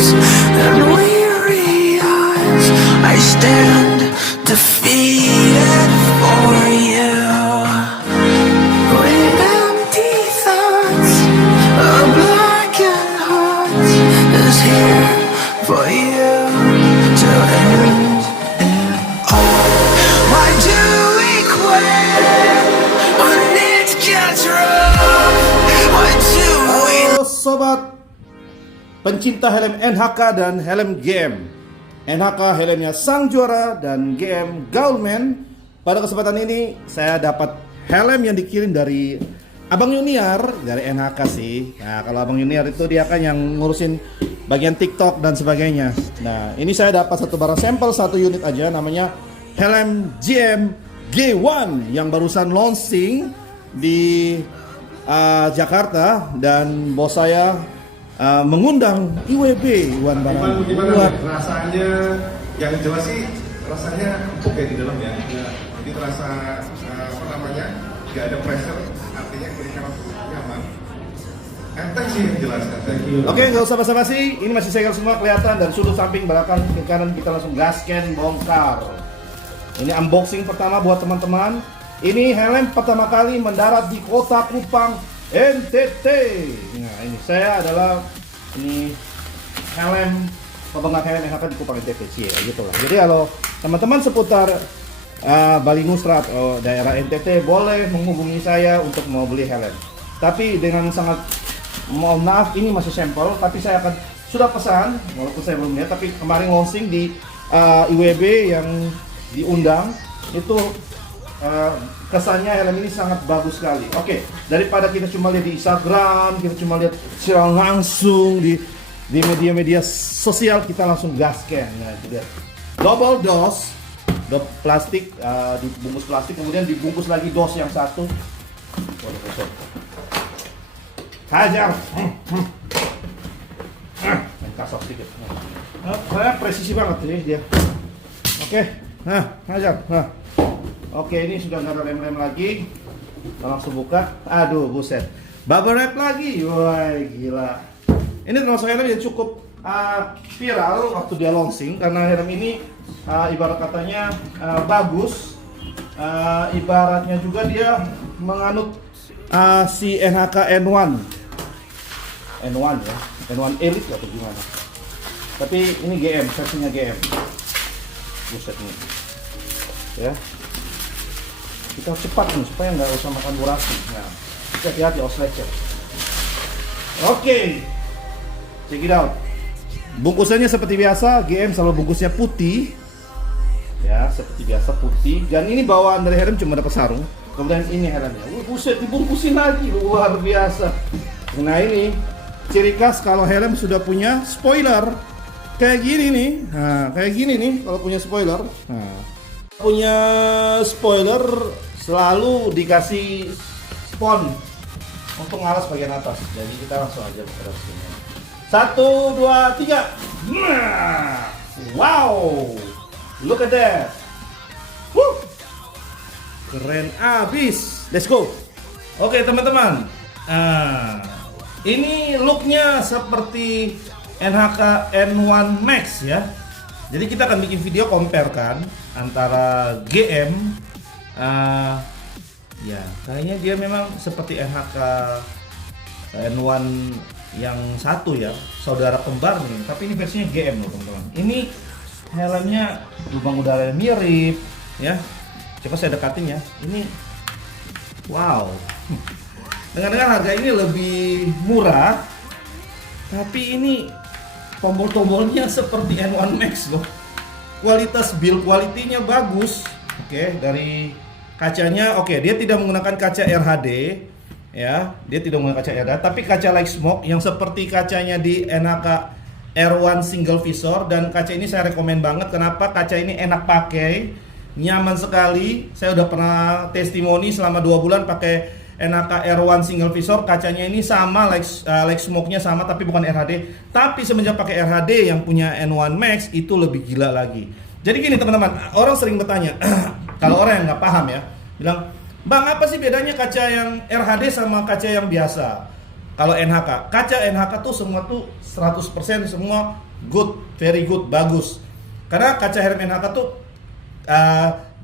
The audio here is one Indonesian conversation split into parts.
and weary eyes, I stand defeated for you. With empty thoughts, a blackened heart is here for you to end it all. Why do we quit when it gets rough? Why do we... Halo sobat pencinta helm NHK dan helm GM. NHK helmnya sang juara dan GM Gaulman. Pada kesempatan ini saya dapat helm yang dikirim dari Abang Yuniar dari NHK sih. Nah, kalau Abang Yuniar itu dia kan yang ngurusin bagian TikTok dan sebagainya. Nah, ini saya dapat satu barang sampel, satu unit aja, namanya helm GM G1 yang barusan launching di Jakarta, dan bos saya mengundang IWB Iwan Barang. Gimana rasanya? Yang jelas sih rasanya empuk ya di dalam ya. Jadi terasa apa namanya, nggak ada pressure, artinya ketika nyaman. Enteng sih yang jelas. Oke, nggak usah basa-basi. Ini masih segel semua kelihatan dari sudut samping, belakang, ke kanan. Kita langsung gasken bongkar. Ini unboxing pertama buat teman-teman. Ini helm pertama kali mendarat di kota Kupang, NTT. Nah, ini saya adalah ini helm pemegang helm yang akan di Kupang NTT sih, gitu lah. Jadi kalau teman-teman seputar Bali Nusra atau daerah NTT boleh menghubungi saya untuk mau beli helm. Tapi dengan sangat mohon maaf, ini masih sampel, tapi saya akan sudah pesan walaupun saya belum lihat. Tapi kemarin launching di IWB yang diundang itu. Kesannya helm ini sangat bagus sekali. Oke, daripada kita cuma lihat di Instagram, kita cuma lihat secara langsung di media-media sosial, kita langsung gasken. Nah, itu dia. Double dos plastik, dibungkus plastik, kemudian dibungkus lagi dos yang satu. Waduh, kosong. Hajar. Yang kasar sedikit. Nah, presisi banget ini dia. Oke, hajar. Oke, ini sudah nggak ada rem-rem lagi. Kita langsung buka. Aduh, buset. Bubble wrap lagi. Wah, gila. Ini termasuk helm yang cukup viral waktu dia launching, karena helm ini ibarat katanya bagus. Ibaratnya juga dia menganut si NHK N1 ya, N1 Elite atau gimana. Tapi ini GM, versinya GM. Buset nih. Ya. Kita cepat nih supaya nggak usah makan durasi. Nah, hati-hati oscillator. Oke, check it out. Bungkusannya seperti biasa, GM selalu bungkusnya putih. Ya, seperti biasa putih. Dan ini bawaan dari helm cuma dapat sarung. Kemudian ini helmnya. Buset, dibungkusin lagi, luar biasa. Nah, ini ciri khas kalau helm sudah punya spoiler. Kayak gini nih. Nah, kayak gini nih kalau punya spoiler. Nah, punya spoiler selalu dikasih spon untuk ngalas bagian atas. Jadi kita langsung aja buka sini. 1, 2, 3. Nah, wow, look at that. Woo, keren abis. Let's go. Oke teman-teman, ini looknya seperti NHK N1 Max ya. Jadi kita akan bikin video compare kan antara GM, ya kayaknya dia memang seperti NHK N1 yang satu ya, saudara kembar nih. Tapi ini versinya GM loh teman-teman. Ini helmnya lubang udara mirip ya. Coba saya dekatin ya. Ini wow. Dengan harga ini lebih murah, tapi ini tombol-tombolnya seperti N1 Max loh. Kualitas build quality-nya bagus. Oke, dari kacanya dia tidak menggunakan kaca RHD ya. Dia tidak menggunakan kaca RHD, tapi kaca light smoke yang seperti kacanya di NHK R1 single visor. Dan kaca ini saya rekomen banget. Kenapa? Kaca ini enak pakai, nyaman sekali. Saya udah pernah testimoni selama 2 bulan pakai NHK R1 single visor. Kacanya ini sama, light smoke-nya sama, tapi bukan RHD. Tapi semenjak pakai RHD yang punya N1 Max itu lebih gila lagi. Jadi gini teman-teman, orang sering bertanya kalau orang yang nggak paham ya, bilang, "Bang, apa sih bedanya kaca yang RHD sama kaca yang biasa?" Kalau NHK, kaca NHK tuh semua tuh 100% semua good, very good, bagus. Karena kaca helm NHK tuh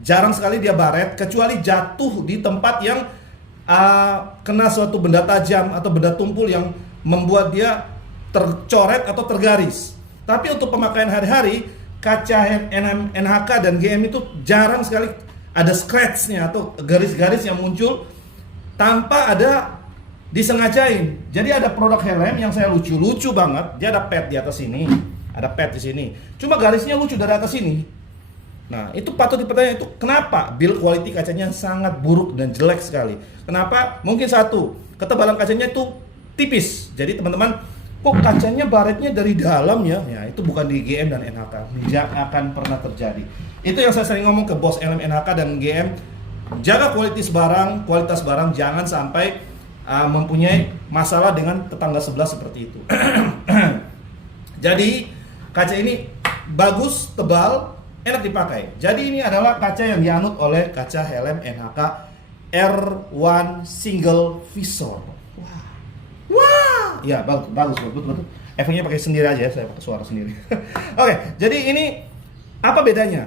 jarang sekali dia baret, kecuali jatuh di tempat yang kena suatu benda tajam atau benda tumpul yang membuat dia tercoret atau tergaris. Tapi untuk pemakaian hari-hari, kaca NHK dan GM itu jarang sekali ada scratch-nya atau garis-garis yang muncul tanpa ada disengajain. Jadi ada produk helm yang saya lucu banget. Dia ada pad di atas sini, ada pad di sini. Cuma garisnya lucu dari atas sini. Nah, itu patut dipertanyakan, itu kenapa build quality kacanya sangat buruk dan jelek sekali. Kenapa? Mungkin satu, ketebalan kacanya itu tipis. Jadi teman-teman, kok kacanya baretnya dari dalam ya? Ya, itu bukan di GM dan NHK. Tidak akan pernah terjadi. Itu yang saya sering ngomong ke bos helm NHK dan GM. Jaga kualitas barang, jangan sampai mempunyai masalah dengan tetangga sebelah seperti itu. Jadi kaca ini bagus, tebal, enak dipakai. Jadi ini adalah kaca yang dianut oleh kaca helm NHK R1 single visor. Wah, ya bagus. Efeknya pakai sendiri aja ya, saya pakai suara sendiri. Oke, jadi ini apa bedanya?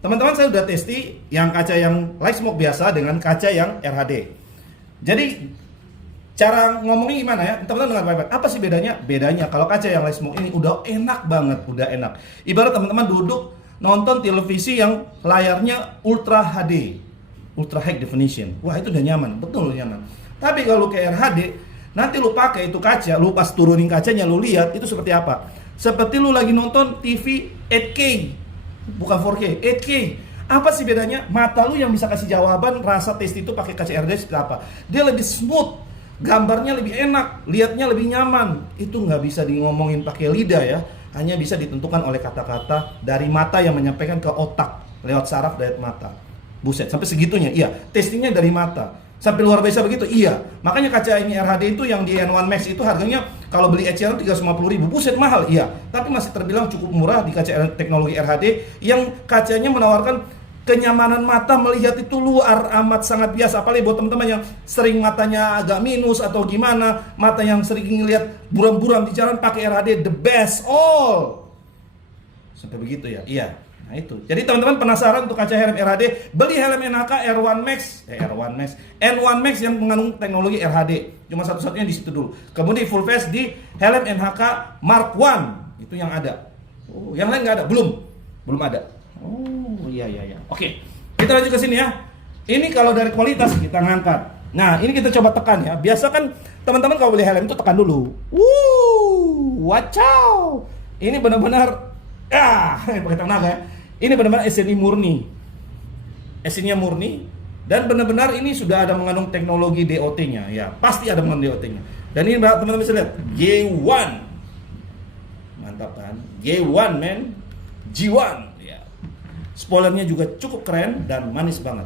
Teman-teman, saya udah testi yang kaca yang light smoke biasa dengan kaca yang RHD. Jadi cara ngomongnya gimana ya? Teman-teman dengar baik-baik. Apa sih bedanya? Bedanya kalau kaca yang light smoke ini udah enak banget, udah enak. Ibarat teman-teman duduk nonton televisi yang layarnya Ultra HD, Ultra High Definition. Wah, itu udah nyaman, betul nyaman. Tapi kalau ke RHD, nanti lu pakai itu kaca, lu pas turunin kacanya lu lihat itu seperti apa? Seperti lu lagi nonton TV 8K, bukan 4K, 8K. Apa sih bedanya? Mata lu yang bisa kasih jawaban rasa taste itu pakai kaca RHD seperti apa? Dia lebih smooth, gambarnya lebih enak, lihatnya lebih nyaman. Itu nggak bisa di ngomongin pakai lidah ya. Hanya bisa ditentukan oleh kata-kata dari mata yang menyampaikan ke otak lewat saraf dari mata. Buset, sampai segitunya. Iya, testingnya dari mata. Sampai luar biasa begitu. Iya. Makanya kaca ini RHD itu yang di N1 Max itu harganya kalau beli eceran 350.000. Buset, mahal. Iya. Tapi masih terbilang cukup murah di kaca teknologi RHD yang kacanya menawarkan kenyamanan mata melihat itu luar amat sangat biasa. Apalagi buat teman-teman yang sering matanya agak minus atau gimana, mata yang sering ngelihat buram-buram di jalan, pakai RHD the best all. Sampai begitu ya. Iya. Nah itu. Jadi teman-teman penasaran untuk kaca helm RHD, beli helm NHK N1 Max yang mengandung teknologi RHD. Cuma satu-satunya di situ dulu. Kemudian full face di helm NHK Mark 1. Itu yang ada. Oh, yang lain nggak ada? Belum ada. Oh, iya. Oke. Kita lanjut ke sini ya. Ini kalau dari kualitas kita ngangkat. Nah, ini kita coba tekan ya. Biasa kan teman-teman kalau beli helm itu tekan dulu. Wacau. Ini benar-benar pakai tenaga ya. Ini benar-benar SNI murni. SNI-nya murni dan benar-benar ini sudah ada mengandung teknologi DOT-nya ya. Pasti ada mengandung DOT-nya. Dan ini teman-teman bisa lihat G1. Mantap kan? G1 men. G1 ya. Spoilernya juga cukup keren dan manis banget.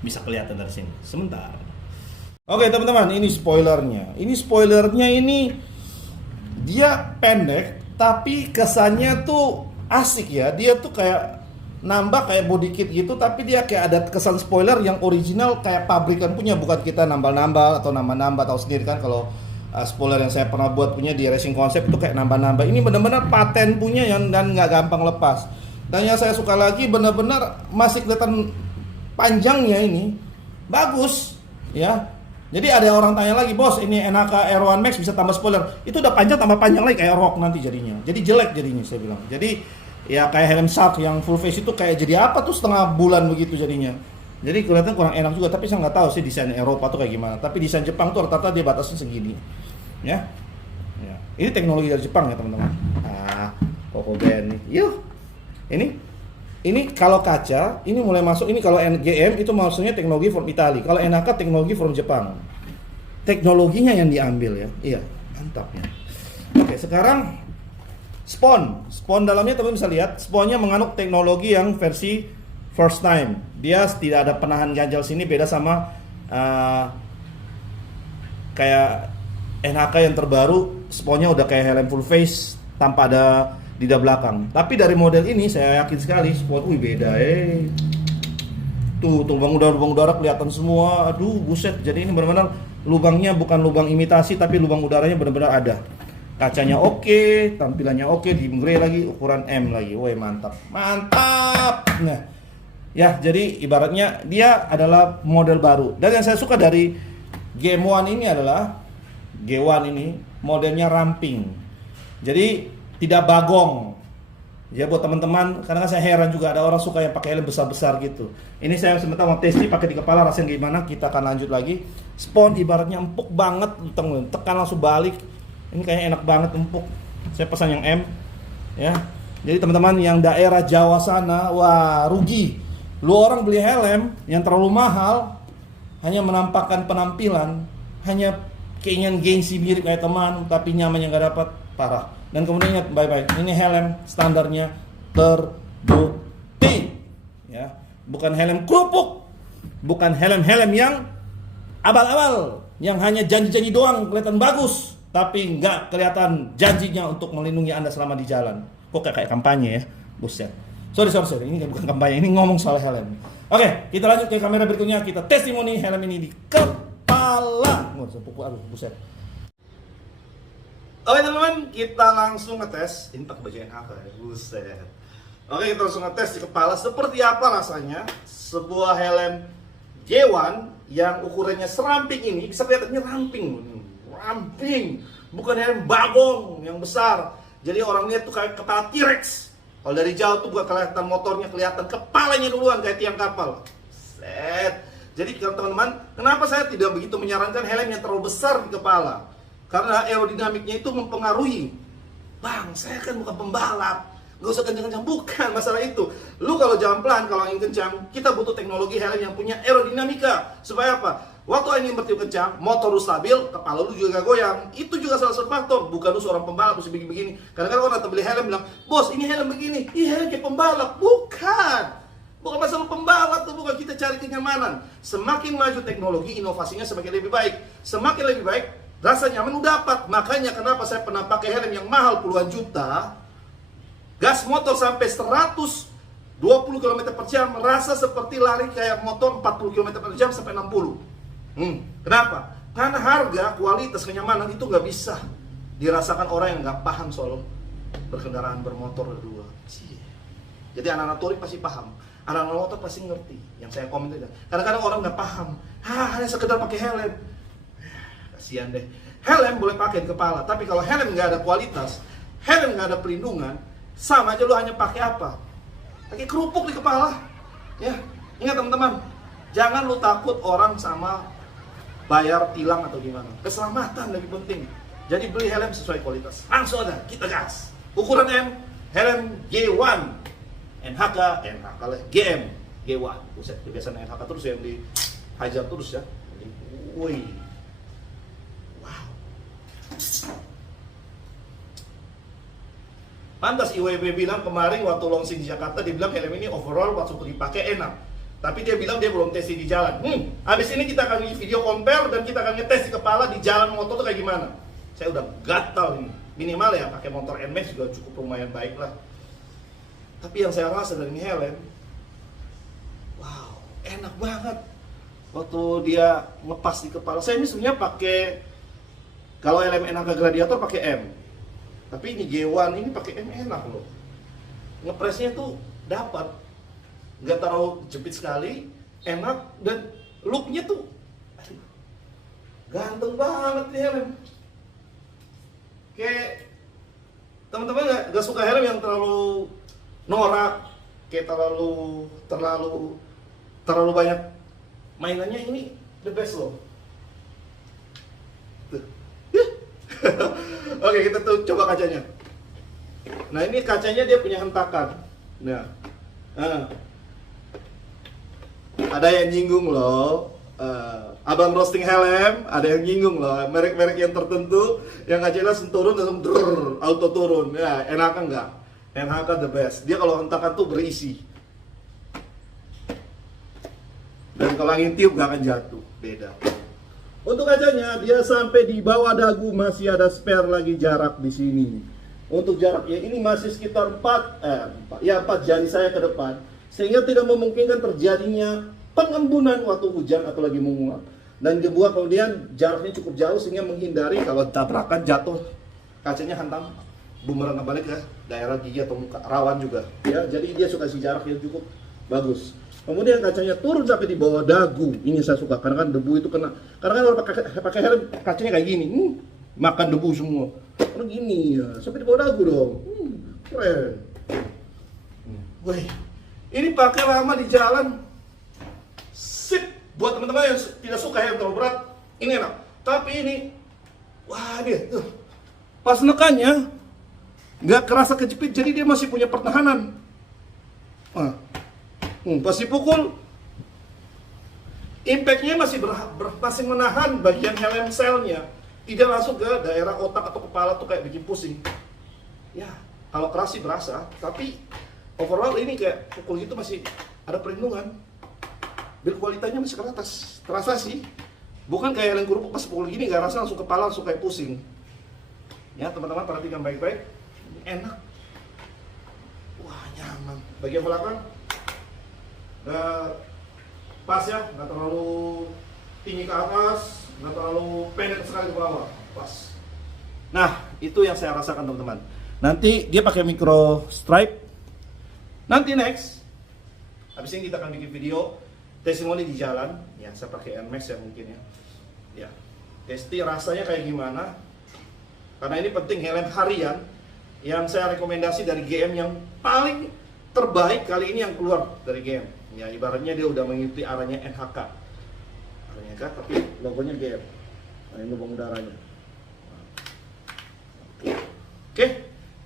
Bisa kelihatan dari sini. Sebentar. Oke teman-teman, ini spoilernya. Ini dia pendek, tapi kesannya tuh asik ya. Dia tuh kayak nambah kayak body kit gitu, tapi dia kayak ada kesan spoiler yang original kayak pabrikan punya, bukan kita nambah-nambah atau nambah-nambah. Tahu sendiri kan kalau spoiler yang saya pernah buat punya di Racing Concept itu kayak nambah-nambah. Ini benar-benar paten punya yang dan nggak gampang lepas. Dan yang saya suka lagi benar-benar masih kelihatan panjangnya ini. Bagus ya. Jadi ada orang tanya lagi, bos ini NHK R1 Max bisa tambah spoiler. Itu udah panjang tambah panjang lagi kayak rock nanti jadinya. Jadi jelek jadinya saya bilang. Jadi ya kayak helm Shark yang full face itu kayak jadi apa tuh setengah bulan begitu jadinya. Jadi kelihatan kurang enak juga, tapi saya nggak tahu sih desain Eropa tuh kayak gimana. Tapi desain Jepang tuh rata-rata dia batasnya segini. Ya. Ini teknologi dari Jepang ya teman-teman. Koko band nih. Yuk. Ini kalau kaca, ini mulai masuk. Ini kalau GM itu maksudnya teknologi from Italia. Kalau NHK teknologi from Jepang. Teknologinya yang diambil ya. Iya, mantap ya. Oke, sekarang spon dalamnya teman-teman bisa lihat. Sponnya mengandung teknologi yang versi first time. Dia tidak ada penahan ganjal sini, beda sama kayak NHK yang terbaru. Sponnya udah kayak helm full face tanpa ada lidah belakang. Tapi dari model ini saya yakin sekali spon beda Tuh lubang udara kelihatan semua. Aduh buset. Jadi ini benar-benar lubangnya bukan lubang imitasi tapi lubang udaranya benar-benar ada. Kacanya oke, tampilannya oke, di grey lagi, ukuran M lagi. Woi, mantap. Mantap. Nah, ya, jadi ibaratnya dia adalah model baru. Dan yang saya suka dari Game One ini adalah G1 ini modelnya ramping. Jadi tidak bagong. Ya buat teman-teman, karena saya heran juga ada orang suka yang pakai helm besar-besar gitu. Ini saya sebentar mau tes nih pakai di kepala rasanya gimana. Kita akan lanjut lagi. Spon ibaratnya empuk banget, tekan langsung balik. Ini kayaknya enak banget empuk. Saya pesan yang M ya. Jadi teman-teman yang daerah Jawa sana, wah rugi. Lu orang beli helm yang terlalu mahal hanya menampakkan penampilan, hanya keinginan gengsi mirip kayak teman, tapi nyaman yang gak dapat, parah. Dan kemudian ingat, bye-bye, ini helm standarnya terbukti ya. Bukan helm kerupuk, bukan helm-helm yang abal-abal, yang hanya janji-janji doang kelihatan bagus, tapi nggak kelihatan janjinya untuk melindungi Anda selama di jalan. Kok kayak kampanye ya, buset. Sorry, ini bukan kampanye, ini ngomong soal helm. Oke, kita lanjut ke kamera berikutnya, kita testimoni helm ini di kepala. Aduh, buset. Oke teman-teman, kita langsung ngetes. Ini pakai baju NHK ya, buset. Oke, kita langsung ngetes di kepala seperti apa rasanya sebuah helm G1 yang ukurannya seramping ini. Bisa kelihatannya ramping, bukan helm bagong yang besar. Jadi orang lihat tuh kayak kepala T-Rex. Kalau dari jauh tuh bukan kelihatan motornya, kelihatan kepalanya duluan kayak tiang kapal. Set. Jadi teman-teman, kenapa saya tidak begitu menyarankan helm yang terlalu besar di kepala? Karena aerodinamiknya itu mempengaruhi. Bang, saya kan bukan pembalap, gak usah kencang-kencang. Bukan masalah itu. Lu kalau jalan pelan, kalau angin kencang, kita butuh teknologi helm yang punya aerodinamika. Supaya apa? Waktu angin bertiup kencang, motor lu stabil, kepala lu juga gak goyang. Itu juga salah satu faktor. Bukan lu seorang pembalap mesti begini-begini. Kadang-kadang orang beli helm bilang, bos ini helm begini, ini helm kayak pembalap. Bukan masalah pembalap tuh, bukan. Kita cari kenyamanan. Semakin maju teknologi, inovasinya semakin lebih baik. Semakin lebih baik, rasa nyaman udah dapat. Makanya kenapa saya pernah pakai helm yang mahal puluhan juta, gas motor sampai 120 km per jam, merasa seperti lari kayak motor 40 km per jam sampai 60. Kenapa? Karena harga, kualitas, kenyamanan itu nggak bisa dirasakan orang yang nggak paham soal berkendaraan bermotor berdua. Jadi anak-anak touring pasti paham, anak-anak motor pasti ngerti. Yang saya komen itu, kadang-kadang orang nggak paham, hanya sekedar pakai helm. Kasihan deh. Helm boleh pakai di kepala, tapi kalau helm nggak ada kualitas, helm nggak ada perlindungan, sama aja lu hanya pakai apa? Pakai kerupuk di kepala. Ya, ingat teman-teman, jangan lu takut orang sama bayar tilang atau gimana. Keselamatan lebih penting. Jadi beli helm sesuai kualitas. Langsung ada, kita gas. Ukuran M, helm G1, NHK lah, GM, G1. Buset, kebiasaan NHK terus yang dihajar terus ya. Woi. Pantas IWB bilang kemarin waktu launching di Jakarta, dia bilang helm ini overall waktu dipakai enak. Tapi dia bilang dia belum tes di jalan. Habis ini kita akan video compare dan kita akan ngetes di kepala di jalan motor tuh kayak gimana. Saya udah gatal ini. Minimal ya pakai motor NMAX juga cukup lumayan baik lah. Tapi yang saya rasa dari ini helm, wow, enak banget. Waktu dia ngepas di kepala, saya ini sebenarnya pakai, kalau helm NHK Gladiator pakai M. Tapi ini G1 ini pakai M enak loh. Ngepresnya tuh dapat. Nggak terlalu jepit sekali, enak, dan looknya tuh ganteng banget nih helm. Kayak teman-teman nggak suka helm yang terlalu norak, kayak terlalu banyak mainannya, ini the best loh. Oke, kita tuh coba kacanya. Nah, ini kacanya dia punya hentakan. Nah, ada yang nyinggung loh, abang roasting helm, ada yang nyinggung loh, merek-merek yang tertentu yang kacanya langsung turun, langsung auto turun. Ya, enakan nggak? NHK the best. Dia kalau hentakan tuh berisi. Dan kalau angin tiup nggak akan jatuh, beda. Untuk kacanya dia sampai di bawah dagu masih ada spare lagi jarak di sini. Untuk jarak ya ini masih sekitar 4 jari saya ke depan, sehingga tidak memungkinkan terjadinya pengembunan waktu hujan atau lagi menguap. dan dibuat kemudian jaraknya cukup jauh sehingga menghindari kalau tabrakan jatuh kacanya hantam bumerang kembali ke daerah gigi atau muka, rawan juga ya. Jadi dia suka si jarak yang cukup bagus. Kemudian kacanya turun sampai di bawah dagu. Ini saya suka karena kan debu itu kena. Karena kan kalau pakai helm kacanya kayak gini, makan debu semua. Karena gini ya, sampai di bawah dagu dong. Keren. Wih, ini pakai lama di jalan. Sip. Buat teman-teman yang tidak suka yang terlalu berat, ini enak. Tapi ini, wah dia tuh, pas nekannya nggak kerasa kejepit, jadi dia masih punya pertahanan. Pas dipukul, impactnya masih masih menahan bagian helm selnya, tidak langsung ke daerah otak atau kepala tuh kayak bikin pusing. Ya, kalau keras sih berasa, tapi overall ini kayak pukul gitu masih ada perlindungan. Build kualitasnya masih terasa sih. Bukan kayak yang kerupuk pas pukul gini gak rasa langsung kepala langsung kayak pusing. Ya teman-teman perhatikan baik-baik. Enak. Wah nyaman. Bagian belakang pas ya, nggak terlalu tinggi ke atas, nggak terlalu pendek sekali ke bawah. Pas. Nah itu yang saya rasakan teman-teman. Nanti dia pakai micro stripe. Nanti next, habis ini kita akan bikin video testimoni di jalan, ya saya pakai NMAX ya mungkin ya. Ya, testi rasanya kayak gimana? Karena ini penting helm harian yang saya rekomendasi dari GM yang paling terbaik kali ini yang keluar dari GM. Ya ibaratnya dia udah mengikuti arahnya NHK. Arahnya NHK tapi logonya GM. Nah, ini lubang udaranya. Oke,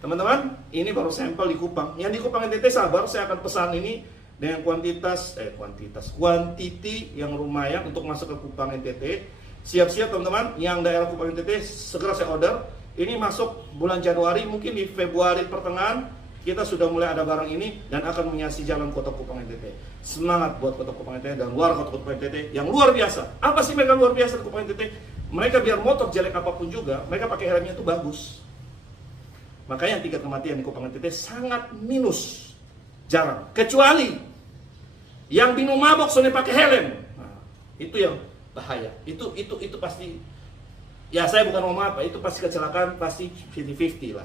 teman-teman, ini baru sampel di Kupang. Yang di Kupang NTT sabar, saya akan pesan ini dengan quantity yang lumayan untuk masuk ke Kupang NTT. Siap-siap teman-teman, yang daerah Kupang NTT segera saya order. Ini masuk bulan Januari, mungkin di Februari pertengahan kita sudah mulai ada barang ini dan akan menghiasi jalan kota Kupang NTT. Semangat buat kota Kupang NTT dan luar kota Kupang NTT yang luar biasa. Apa sih mereka luar biasa di Kupang NTT? Mereka biar motor jelek apapun juga, mereka pakai helmnya itu bagus. Makanya tingkat kematian di Kupang NTT sangat minus, jarang. Kecuali yang bingung mabok soalnya pakai helm, nah, itu yang bahaya. Itu pasti. Ya saya bukan mau apa, itu pasti kecelakaan, pasti 50-50 lah.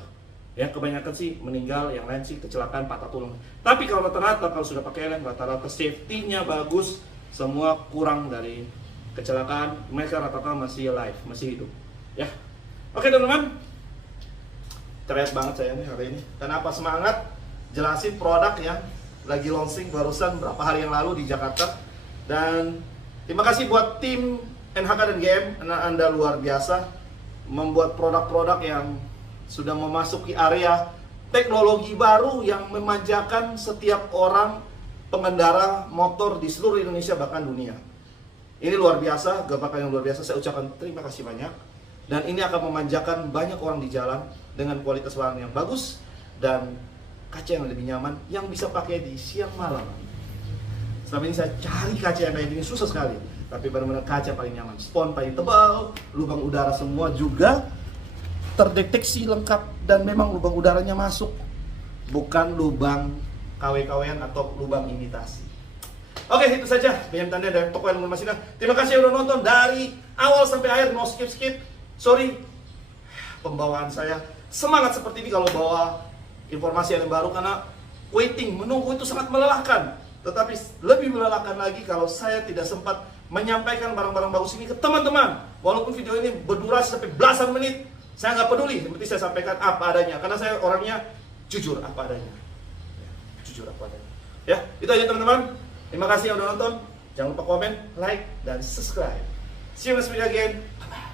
Ya kebanyakan sih meninggal, yang lain sih kecelakaan patah tulang. Tapi kalau rata-rata kalau sudah pakai helm, rata-rata safety-nya bagus, semua kurang dari kecelakaan. Mereka rata-rata masih alive, masih hidup. Ya, oke teman-teman. Terlihat banget saya nih hari ini. Kenapa semangat? Jelasin produk yang lagi launching barusan berapa hari yang lalu di Jakarta. Dan terima kasih buat tim NHK dan GM, Anda luar biasa membuat produk-produk yang sudah memasuki area teknologi baru yang memanjakan setiap orang pengendara motor di seluruh Indonesia bahkan dunia. Ini luar biasa, gebrakan yang luar biasa. Saya ucapkan terima kasih banyak. Dan ini akan memanjakan banyak orang di jalan dengan kualitas barang yang bagus dan kaca yang lebih nyaman yang bisa pakai di siang malam. Selama ini saya cari kaca yang kayak gini susah sekali, tapi benar-benar kaca paling nyaman, spon paling tebal, lubang udara semua juga terdeteksi lengkap dan memang lubang udaranya masuk, bukan lubang KW-KW-an atau lubang imitasi. Oke, itu saja PM Tanda dari toko Helm Masina. Terima kasih udah nonton dari awal sampai akhir, no skip. Sorry, pembawaan saya semangat seperti ini kalau bawa informasi yang baru karena waiting, menunggu itu sangat melelahkan. Tetapi lebih melelahkan lagi kalau saya tidak sempat menyampaikan barang-barang bagus ini ke teman-teman. Walaupun video ini berdurasi sampai belasan menit, saya nggak peduli. Seperti saya sampaikan apa adanya, karena saya orangnya jujur apa adanya. Jujur apa adanya. Ya, itu aja teman-teman. Terima kasih yang udah nonton. Jangan lupa komen, like, dan subscribe. See you next video again. Bye-bye.